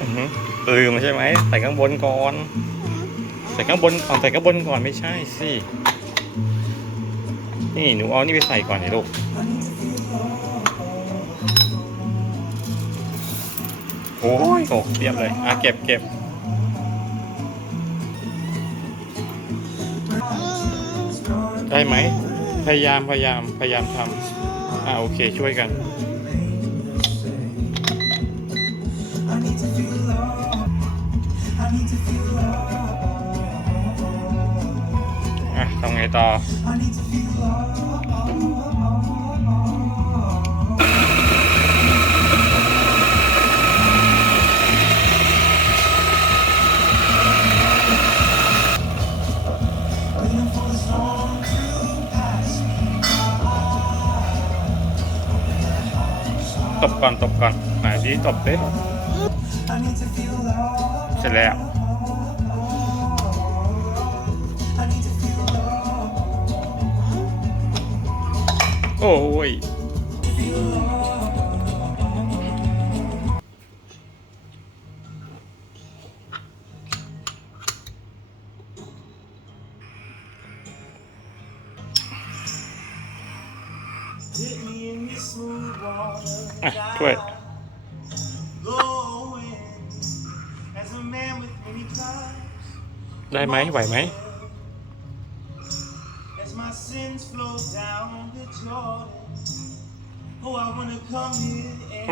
อือหือลืมใช่ไหมใส่ข้างบนก่อนใส่ข้างบนก่อนใส่ข้างบนก่อนไม่ใช่สินี่หนูเอานี่ไปใส่ก่อนนี่ลูกโอ้ยโอ้เรียบเลยเก็บเก็บได้ไหมพยายามทำโอเคช่วยกันทำไงต่อตบก่อนไหนดีตบดิเสร็จแล้วโอ้ยช่วยได้ไหมไหวไหม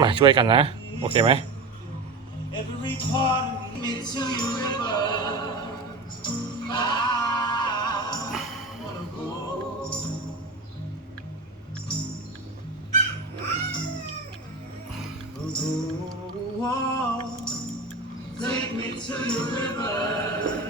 มาช่วยกันนะโอเคไหมTake me to your river